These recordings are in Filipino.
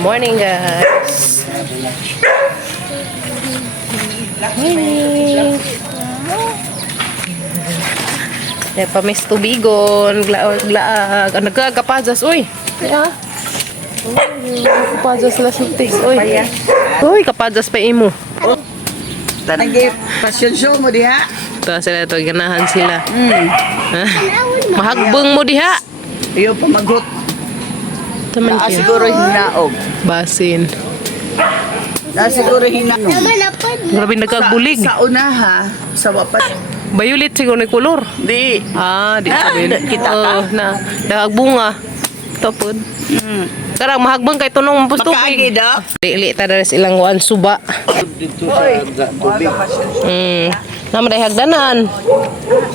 Morning, guys. Morning. Pamis tubigon, glaag. Nagkagapajas, uy. Kaya. Kapajas na sultis, uy. Uy, kapajas pa imo. Tanagi fashion show mo diha. Ito sila ito, ganahan sila. Mahagbong mo diha. Iyo pamagot. Taman Na siya. siguro hinaog. Basin. Na siguro hinaog. Grabe nagkagbulig. Sa unaha, sa wapat. Violet siguro ni kulor. Di. Di sabihin. Kita ka? Na, dagbunga. Topod. Karang mahagbang kay tunong mampus Makaagi tubig. da. Dili ta dares ilang wan suba. Dito sa tubig. Naman ay hagdanan.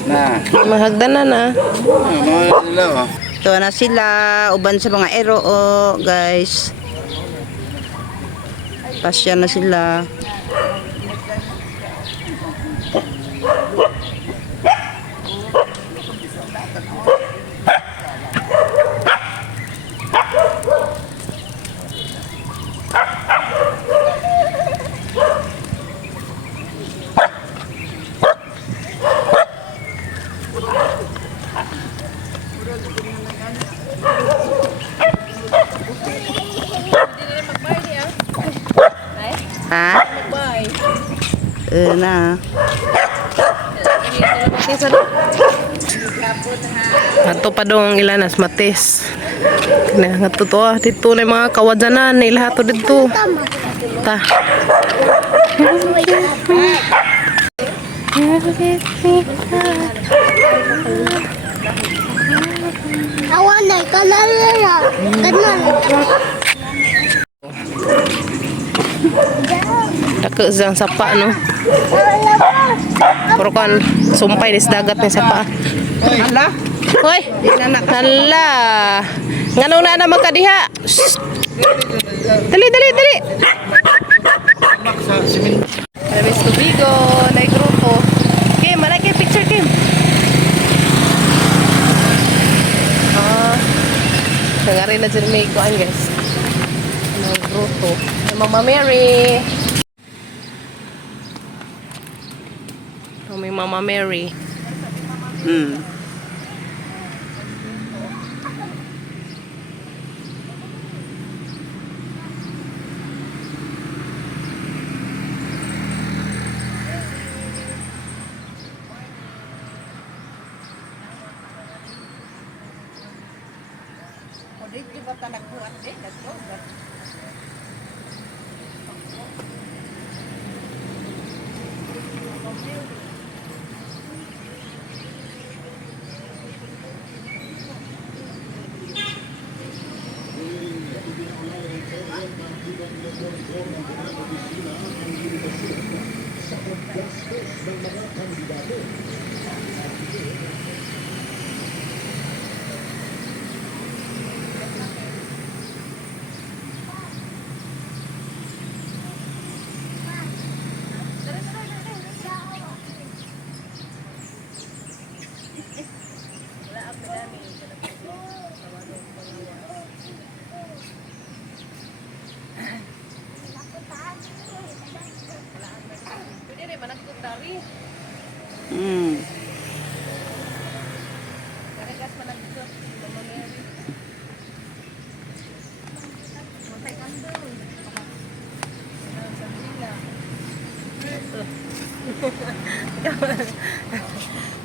Na. Mahagdanan na. Mga sila oh. Ito na sila, uban sa mga ero, guys. Pasya na sila. Ha? Na. Ato pa dong ilanas matis. Na ngato to dito na mga kawadyanan nila to dito. Ta. Awan na, kanala. Dako sang sapa no. Pero kan sumpay dis dagat ni sapa. Hala. Hoy. Hala. Nganong na magkadiha? Dali. Labis tubigo, na grupo. Kim, malaki picture Kim. Nangari na dyan may kuan guys. Ang grupo. Mama Mary. May Mama Mary.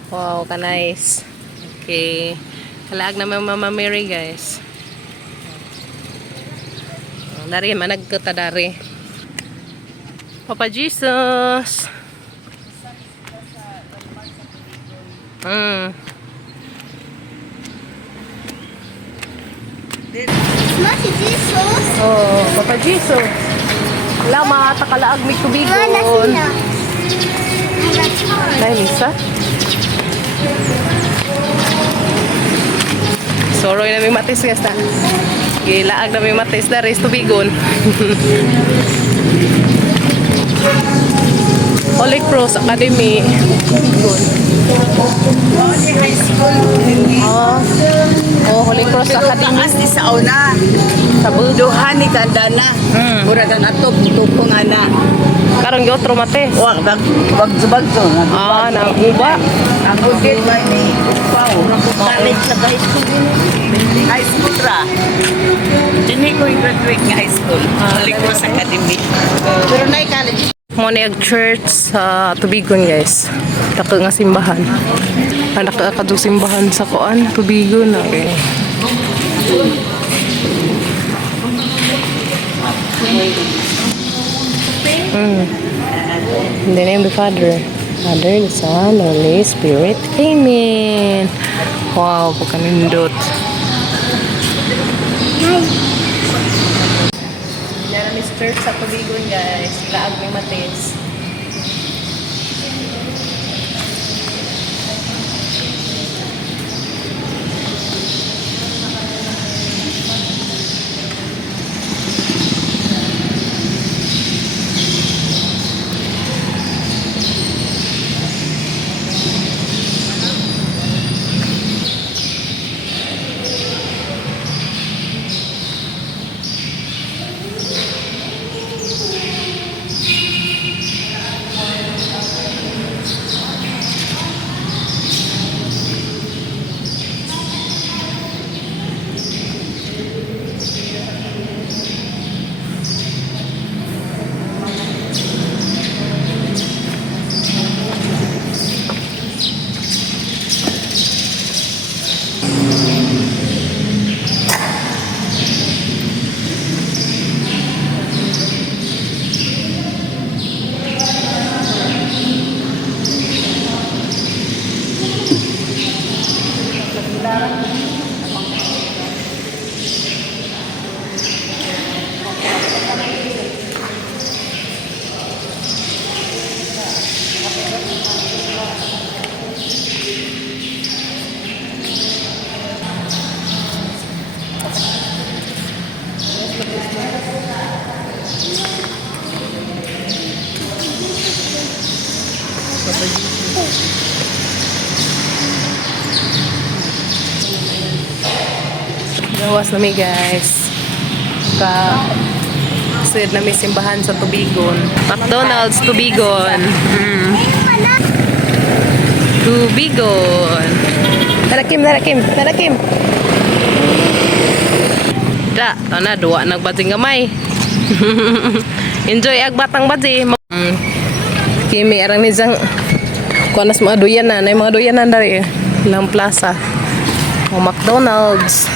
Wow, ka nice. Okay. Kalaag na Mama Mary guys. Dari managkata dari. Papa Jesus. Masi Jesus. Oh, Papa Jesus. Lama takalaag may tubigon. Wala sila. Dahil Lisa. Soroy na may matis guys na. Gilaag na may matis na res tubigon. Holy Cross Academy. High school. Oh, Holy Cross Pero Academy. taas di sa una. Sa Duha ni Kandana. Murag ang atop, tupong ana. Karong gi otro Mates. Wag, bagso-bagso. Ah, naguba. Ang udit ba ni Pao? College sa high school din. High school ra. Dini ko yung graduate nga high school. Holy Cross Academy. Pero na college. Mo ni ag church sa Tubigon, guys. Dako nga simbahan. Anak ka simbahan sa kuan Tubigon. Okay. In the name of the Father, the Son, the Holy Spirit. Amen. Wow, pagkanindot. Yan ang church sa Tubigon, guys. Laag ni Mates. Gawas na mi, guys. Sud na mi simbahan sa Tubigon. McDonald's Tubigon. Tubigon. Tarakim. Da, to na duwa nagbading gamay. Enjoy ag batang badji. Kimi arang nizang kuanas mga duyanan, ay mga duyanan dari Lang Plaza. O McDonald's.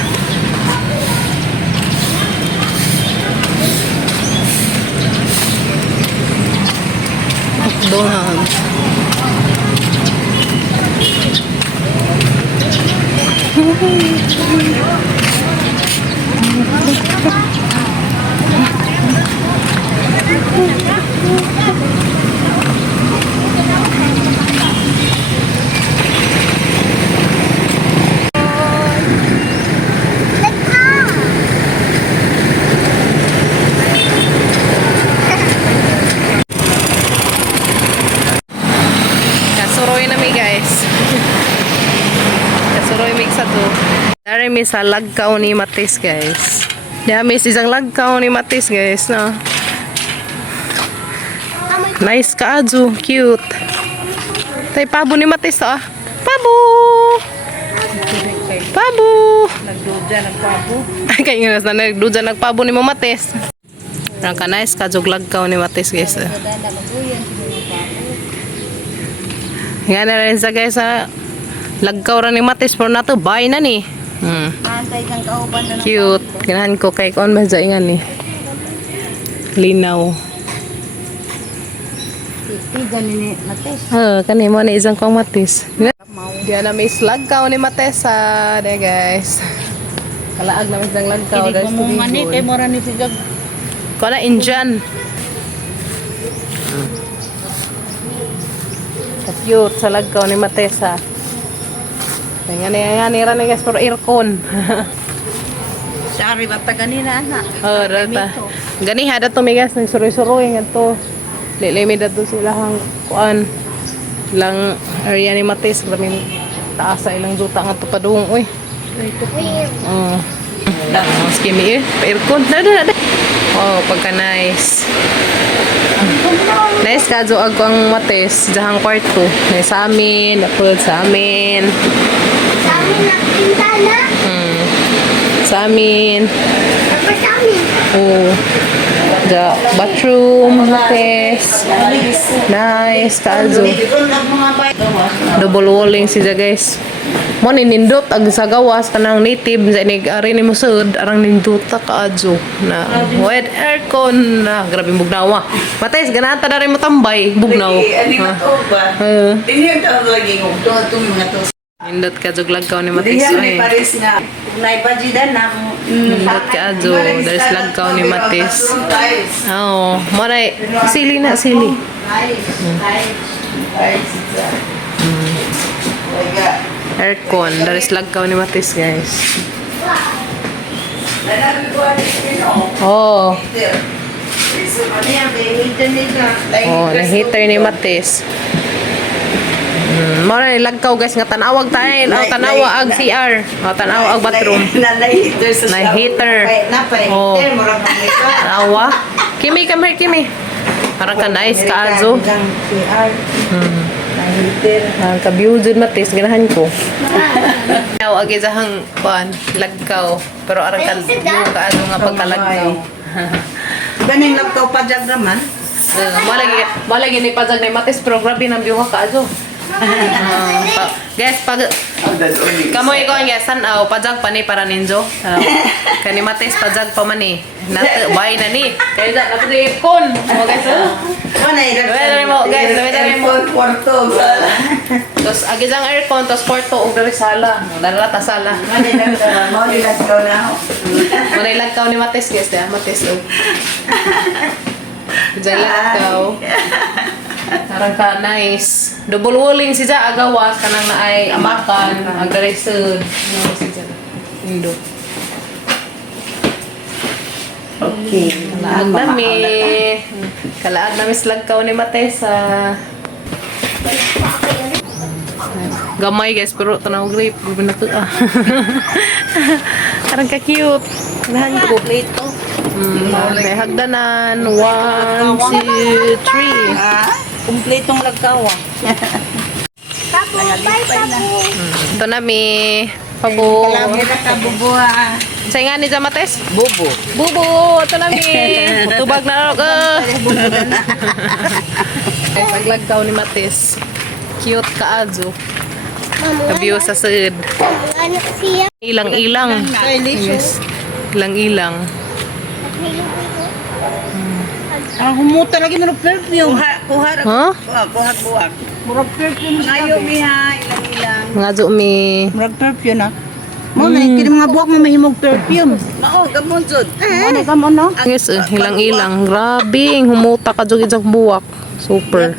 McDonald's. Kasuroy na mi, guys. Kasuroy mi sa to. Dari mi sa lagkaw ni Matis, guys. Dari mi isang lagkaw ni Matis, guys, no. Nice ka adjo, cute. Tay pabo ni Matis to, ah. Pabo. Pabo. Nagduda, nagpabo. Ay kay nga na nagduda nagpabo ni mo Matis. Rang ka nice ka jog lagkaw ni Matis, guys. Nga na rin sa, guys, sa lagkaw ra ni Matis pero nato bay na ni. Antay kang kauban na Cute. Kinahan ko kay kon ba nga ni. Linaw. Tigan ni Mates. Kani mo na isang kong Matis. Diyan na may lagkaw ni Matis sa de, guys. Kalaag na may isang lagkaw. Hindi ko mo mani, kay mora ni Sigag. Kala Indian. Cute sa lagkaw ni Matesa. Nga ni ra ni, guys, for aircon. Sari bata ganina, anak. Oh, rata. Gani hada to mi, guys, nang suroy-suroy nga to. Limited to sila hang kuan. Lang area ni Matis, grabe taas sa ilang juta nga to padung oy. Mas kimi aircon na. Oh, pagka nice. Nice ka jo ako ang Matis jahang kwarto. May sa amin, napod sa amin. Kami nakita na. Sa amin. Apa kami? Oh. The bathroom, Matis. Nice ka jo. Double walling siya guys. Mo nindot ag sa gawas kanang native sa inig ari ni musud arang ninduta kaadyo na with aircon na grabe bugnawa. Matis ganata na rin mo tambay bugnaw. Ani matog ba? Ini ang lagi ng to mga to. Nindot ka jog lagkaw ni Matis. Diyan ni ay. Paris nga. Nay bajidan na. Nindot ka adyo there's lagkaw ni Matis. Oo, mo na sili na sili. Aircon, there's lagkaw ni Matis guys. Oh. Oh, na heater ni Matis. Mara ni lagkaw guys nga tanawag tayo. Oh, tanawa ag CR. Oh, tanawa ag bathroom. Na heater. Oh. Tanawa. Kimi, come here, Kimi. Parang ka nice ka azo. Ang ka-view dun Matis, ganahan ko. Tawag izahang kuan, lagkaw. Pero arang ka view ka azo nga pagkalagkaw. Ganing lagkaw pa dyan naman. Malagi ni pajag ni Matis pero grabe nang view ka azo. Guys, pag kamo ikaw guys, sanaw pajag pa ni para ninjo. Kani Matis pajag pa man ni. Bay na ni. Kaya da napud ipon. Mo guys. Daway mo guys, daway mo. Kwarto. Tos agizang aircon tos kwarto og diri sala. Dara ta sala. Manay lagkaw ni Matis guys, da Matis og. Diyan lagkaw. Parang ka nice. Double walling siya agawas kanang naay amakan, agdari sud. No siya. Indo. Okay. Kalaag nami. Kalaag nami lagkaw ni Matesa. Gamay guys, pero tanaw grape. Grabe na to ah. Parang ka-cute. Nahan ko. Kompleto. May hagdanan. 1, 2, 3. Kompletong lagkawa. Papu, bye papu. Ito nami. Pabo. Kita ka bubuha. Say nga ni Jamates. Bubo. Bubo. Ito nami. Tubag na ako. Paglagkaw ni Mates. Cute ka azo. Kabiyo sa sud. Anak siya. Ilang-ilang. Yes. Ilang-ilang. Ang humuta lagi ng perfume. Kuha. Huh? Kuha buwag. Murag perfume. Ngayon miha. Ilang-ilang. Mga zumi. Murag perfume na. Mo na kini mga buwak mo mahimog perfume. Mao gamon jud. Ano gamon no? Yes, ilang-ilang. Grabe. Humuta ka jud ijang buwak. Super.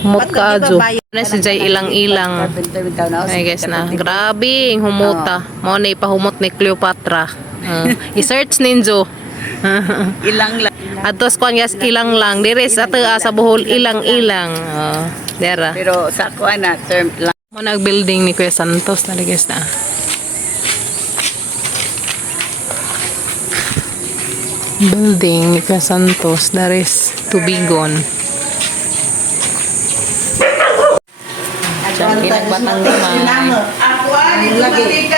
Humot ka ajo. Na si Jay ilang-ilang. Ay guys na. Grabe. Humuta. Mo na ipahumot ni Cleopatra. I-search ninjo. Ilang lang. Atos kuan guys ilang lang. Diris ato sa Bohol ilang-ilang. Dera. Pero sa ko na term lang. Mo nag-building ni Kuya Santos na guys na. Building ni Kuya Santos. Daris Tubigon. Diyan kinagbatang naman. Ako ani lagi.